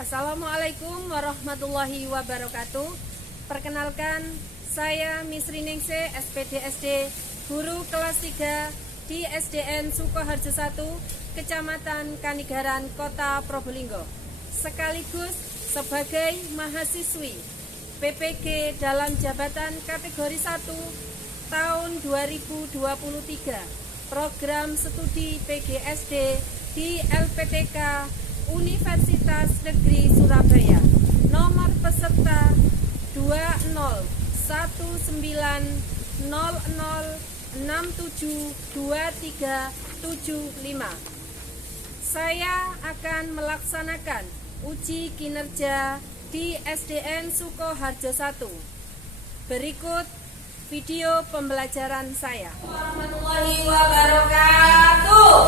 Assalamualaikum warahmatullahi wabarakatuh. Perkenalkan, saya Miss Riningsih, SPDSD, guru kelas 3 di SDN Sukoharjo 1, Kecamatan Kanigaran, Kota Probolinggo, sekaligus sebagai mahasiswi PPG dalam jabatan kategori 1 tahun 2023, program studi PGSD di LPTK Universitas Negeri Surabaya. Nomor peserta 20.00672375. Saya akan melaksanakan uji kinerja di SDN Sukoharjo 1. Berikut video pembelajaran saya. Warahmatullahi wabarakatuh.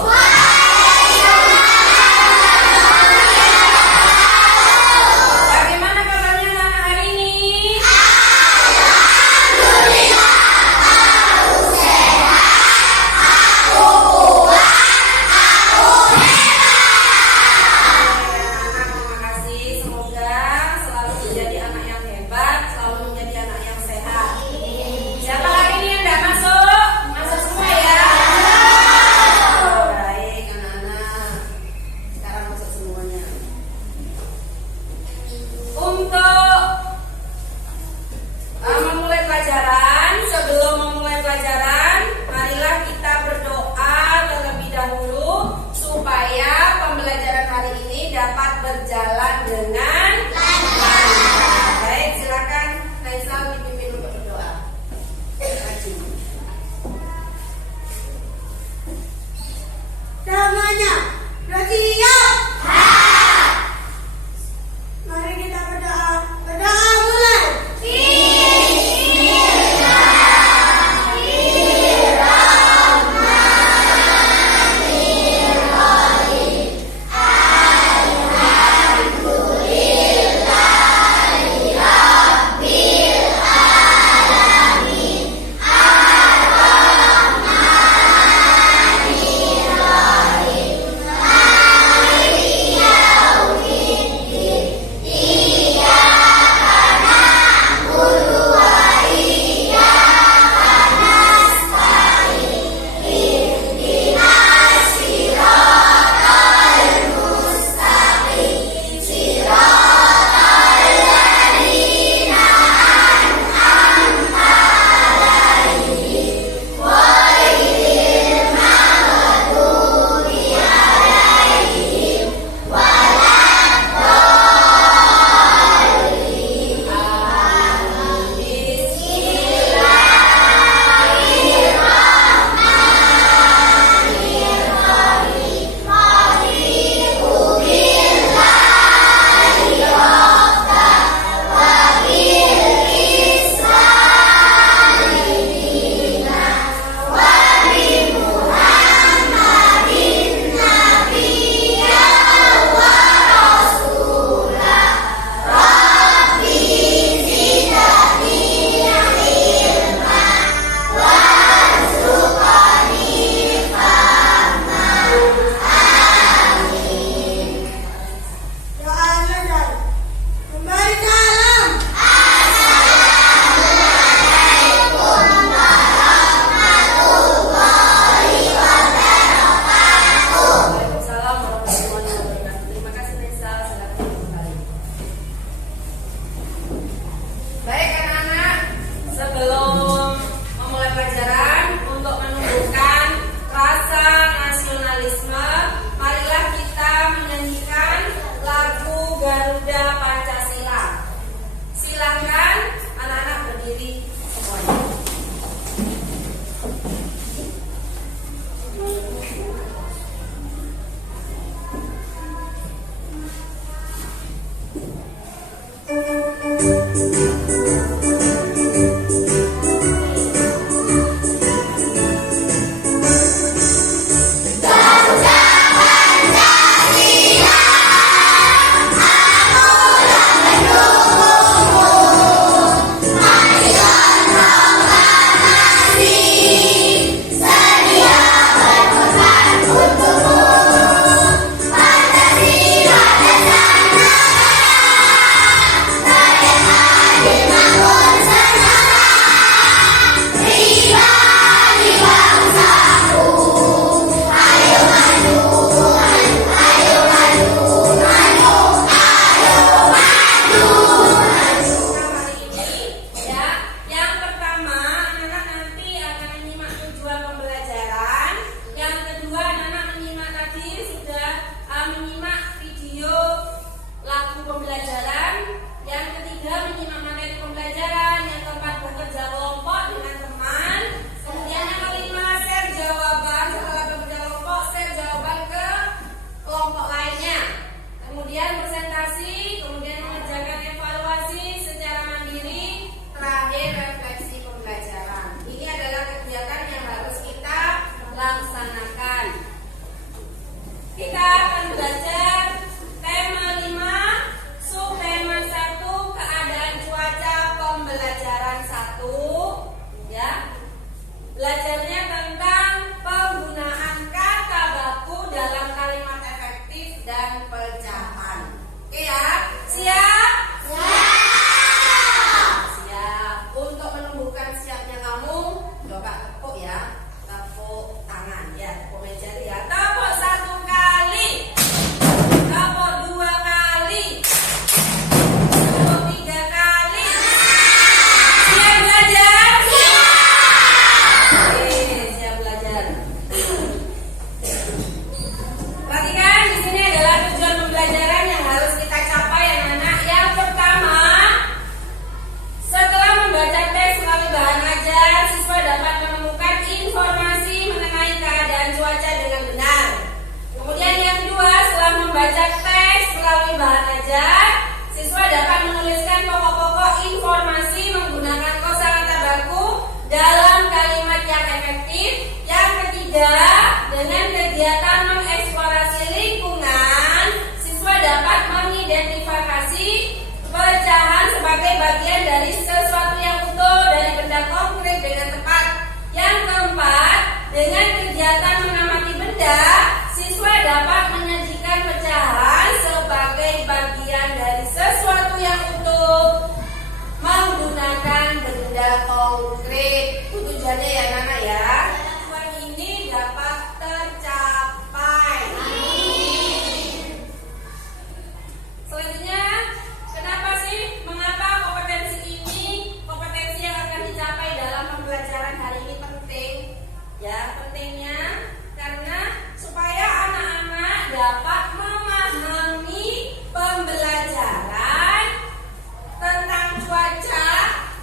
tentang cuaca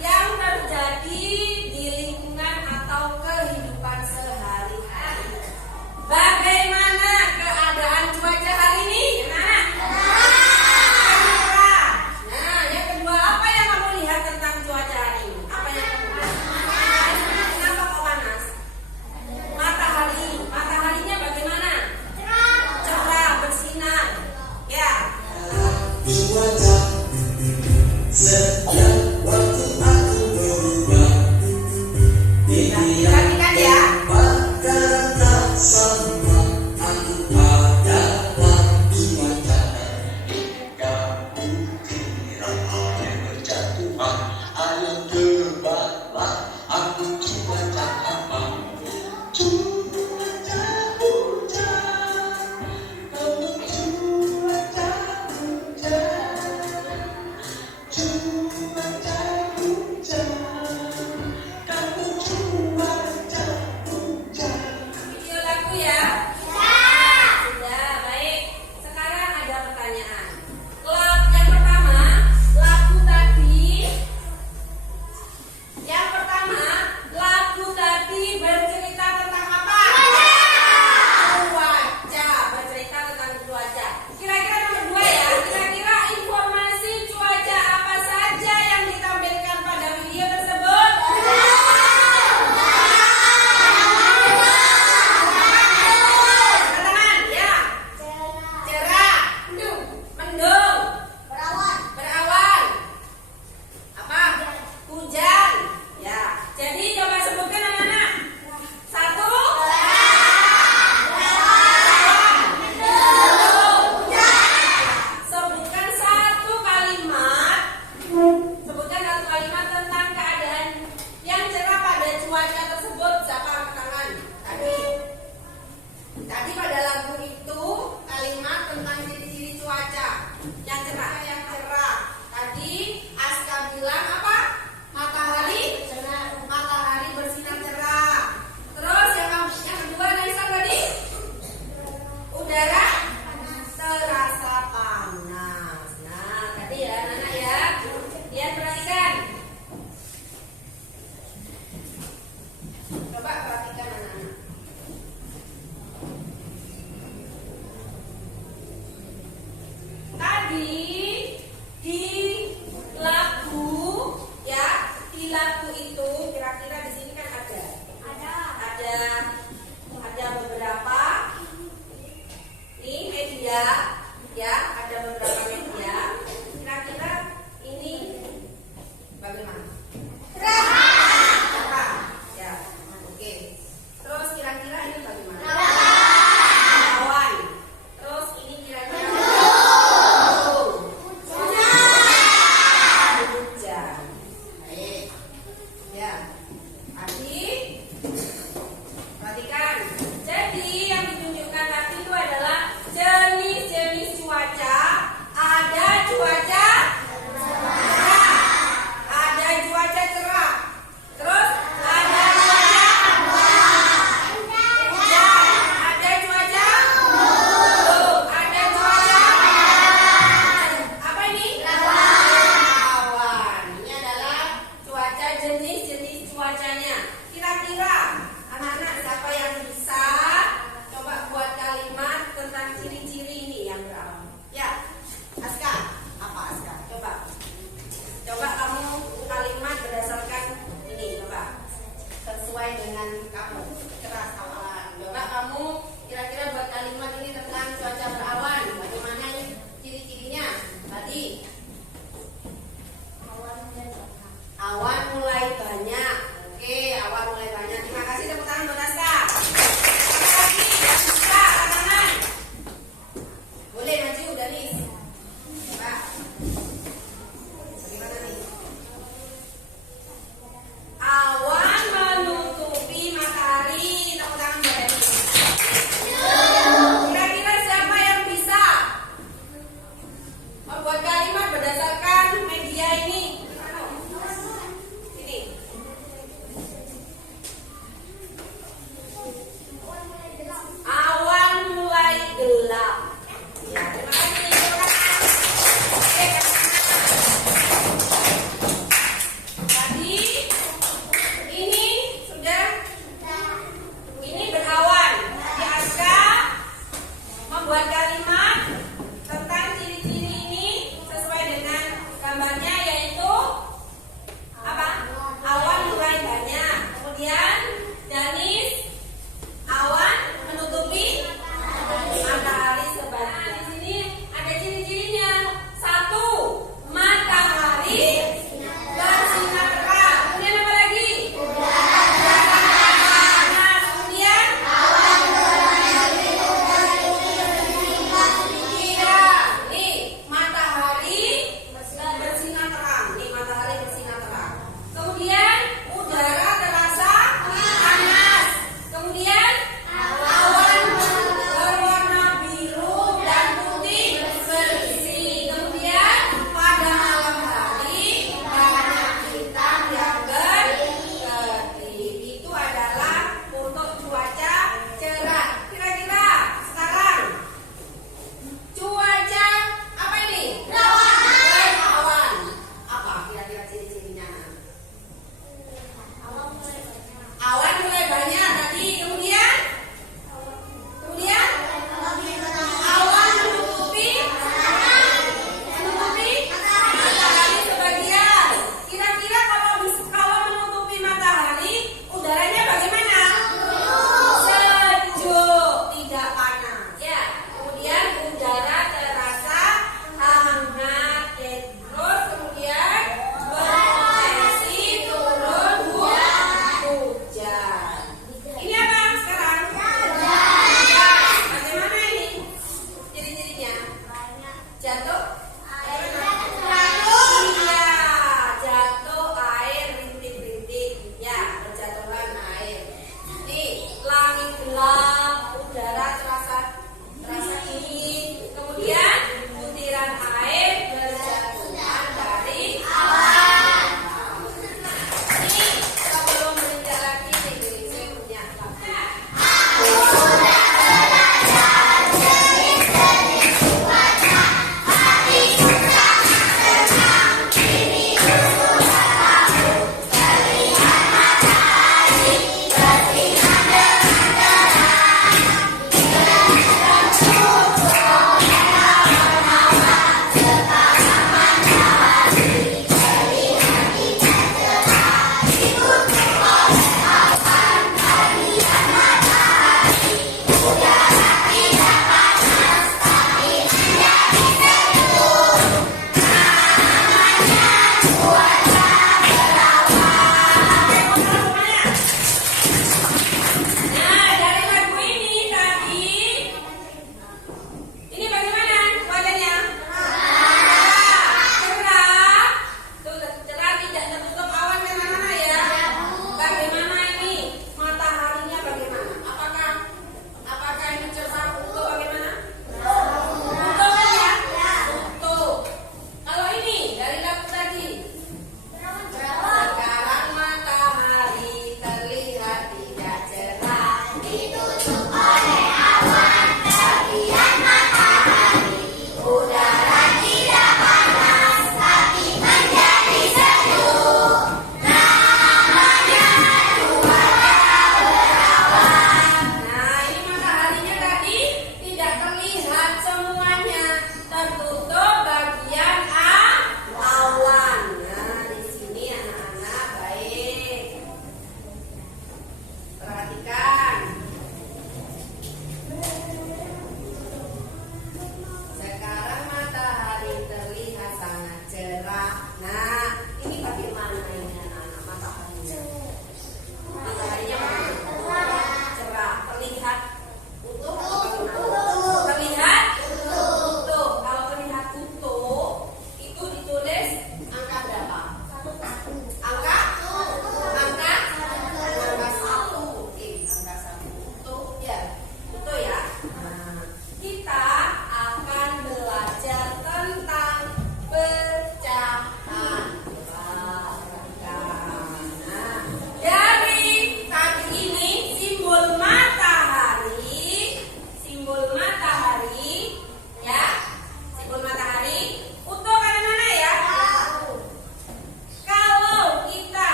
yang terjadi di lingkungan atau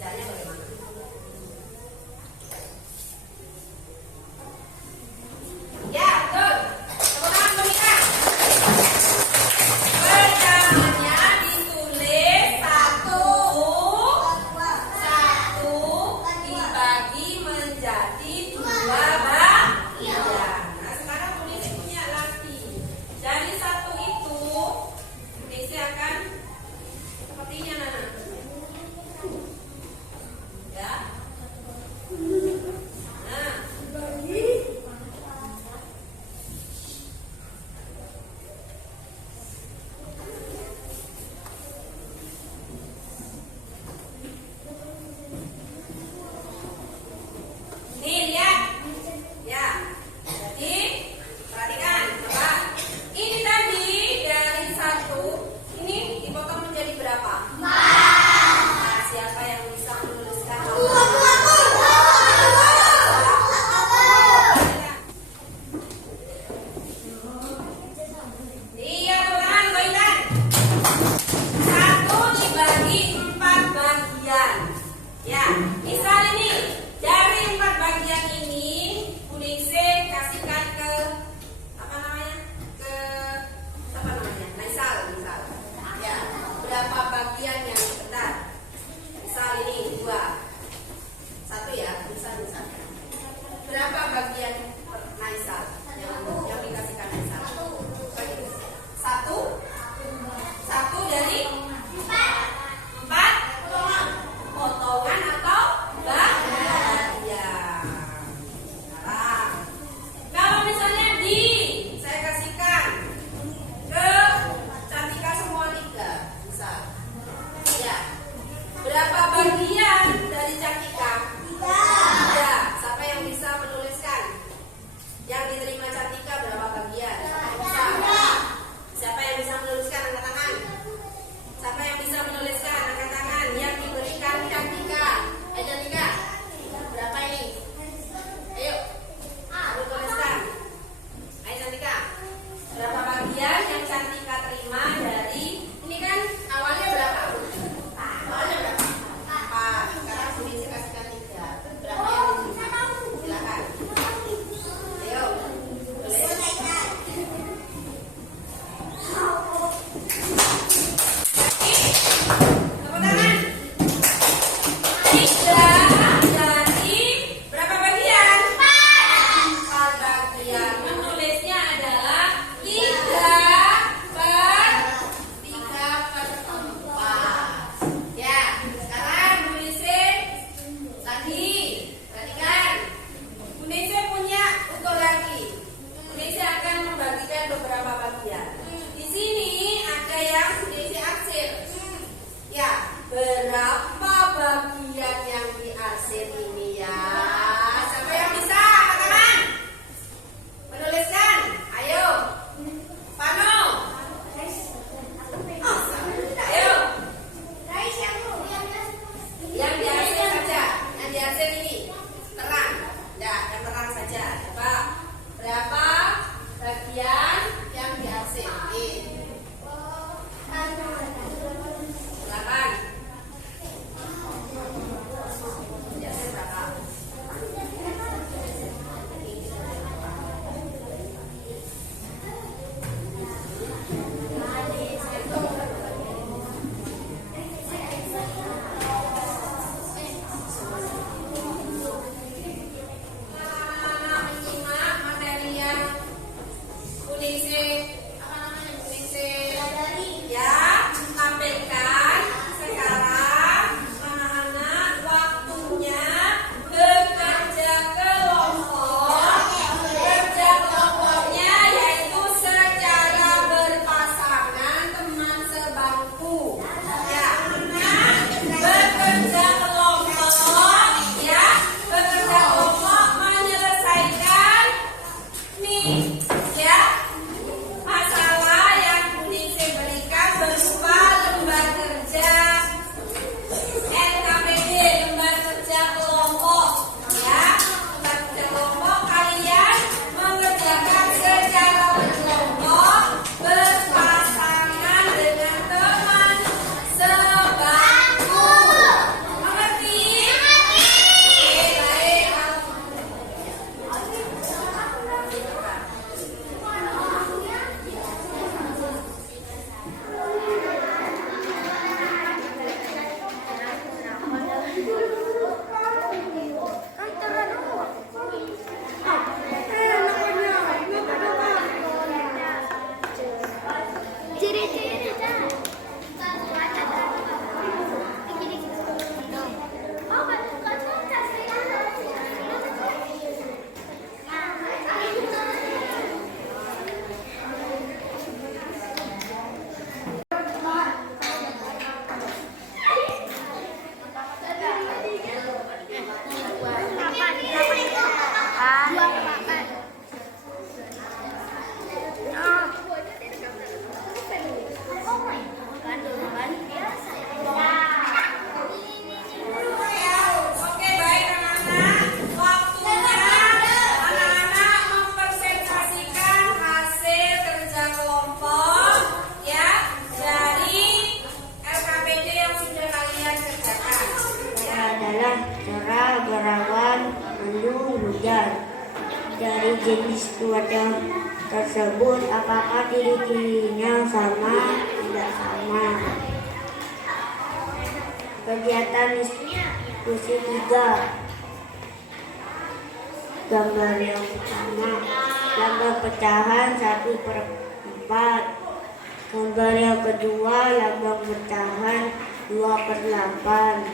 Caranya bagaimana? Ya, betul. Teman-teman berikan. Pertamanya ditulis satu dibagi menjadi dua bagian. Nah, sekarang tulis punya lagi. Dari satu itu, tulis akan sepertinya Nana. Ya. Nah. Nih lihat, ya. Jadi perhatikan, coba. Ini tadi dari satu, ini dipotong menjadi berapa? Nah, siapa yang bisa menuliskan? Iya, teman-teman, goyang. Satu dibagi 4 bagian. Ya, misal ini dari 4 bagian ini, Kuningse kasihkan ke apa namanya? Ke apa namanya? Misal. Ya, berapa bagian yang benar? Misal ini 2. 1 ya, misal. Berapa bagian Naisal yang dikasihkan Naisal? Satu dari 4 potongan atau bagian. Sekarang, kalau misalnya saya kasihkan ke Cantika semua 3, misal. Ya, berapa bagian dari Cantika? 3. Siapa yang bisa menuliskan? Yang diterima Cantika berapa bagian? Siapa yang bisa menuliskan? Angkat tangan. Siapa yang bisa menuliskan? Angkat tangan. Yang diberikan Cantika. Ayo Cantika. Berapa ini? Ayo. Tuliskan. Ayo Cantika. Berapa bagian yang Cantika terima dari ini kan awalnya berapa? Awalnya berapa? 4. Sekarang Kuningse kasihkan 3. Berapa yang diterima? Silakan. Ayo. Tulis. Tepuk tangan. 3 dari berapa bagian? 4 bagian. Menulisnya adalah 3/4. Ya, sekarang Kuningse lagi. Perhatikan. Kuningse punya ukur lagi. Kuningse akan membagikan beberapa bagian. Di sini ada yang Kuningse arsir. Ya, berapa bagian yang diarsir ini ya? Siapa yang bisa? Teman-teman. Menuliskan. Ayo. Pano. Ayo. Yang diarsir saja. Yang diarsir ini terang. Ya, yang terang saja. Coba. Berapa bagian yang diarsir? Silakan. Diarsir berapa? Oke, baik anak-anak. Waktunya anak-anak mempresentasikan hasil kerja kelompok ya dari LKPD yang sudah kalian kerjakan. Adalah cerah, berawan, mendung, hujan. Dari jenis cuaca tersebut, apakah ciri-cirinya sama? Tidak sama. Kegiatan diskusi 3. Gambar yang pertama, lambang pecahan 1/4. Gambar yang kedua, lambang pecahan 2/8.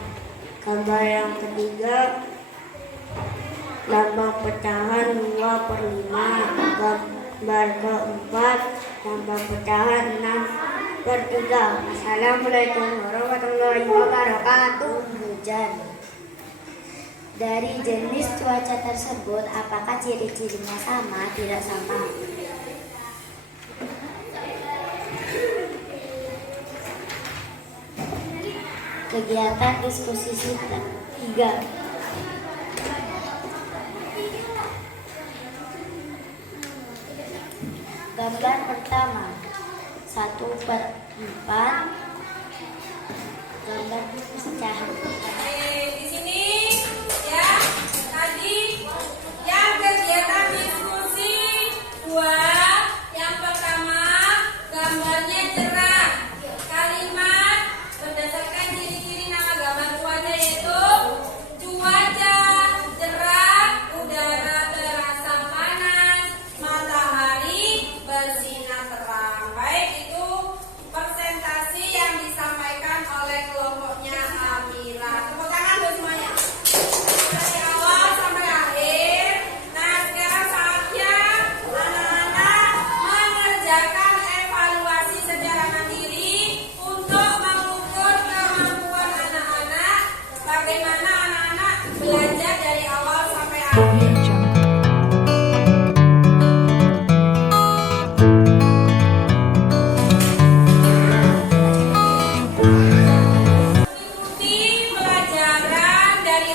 Gambar yang ketiga, lambang pecahan 2/5. Gambar keempat, lambang pecahan 6/3. Assalamualaikum warahmatullahi wabarakatuh. Hujan. Dari jenis cuaca tersebut, apakah ciri-cirinya sama? Tidak sama. Kegiatan diskusi 3. Gambar pertama 1/4. Gambar pecahan. Di sini ya tadi yang kegiatan diskusi 2. Yang pertama gambarnya cerah. Kalimat berdasarkan ciri-ciri nama gambar cuaca yaitu cuaca cerah, udara terasa panas, matahari bersinar terang. Baik, itu presentasi yang disampaikan oleh kelompoknya Amira. Tepuk tangan buat semuanya. Dari awal sampai akhir. Nah, sekarang saatnya anak-anak mengerjakan evaluasi secara mandiri untuk mengukur kemampuan anak-anak. Bagaimana anak-anak belajar dari awal sampai akhir. Ikuti pelajaran dari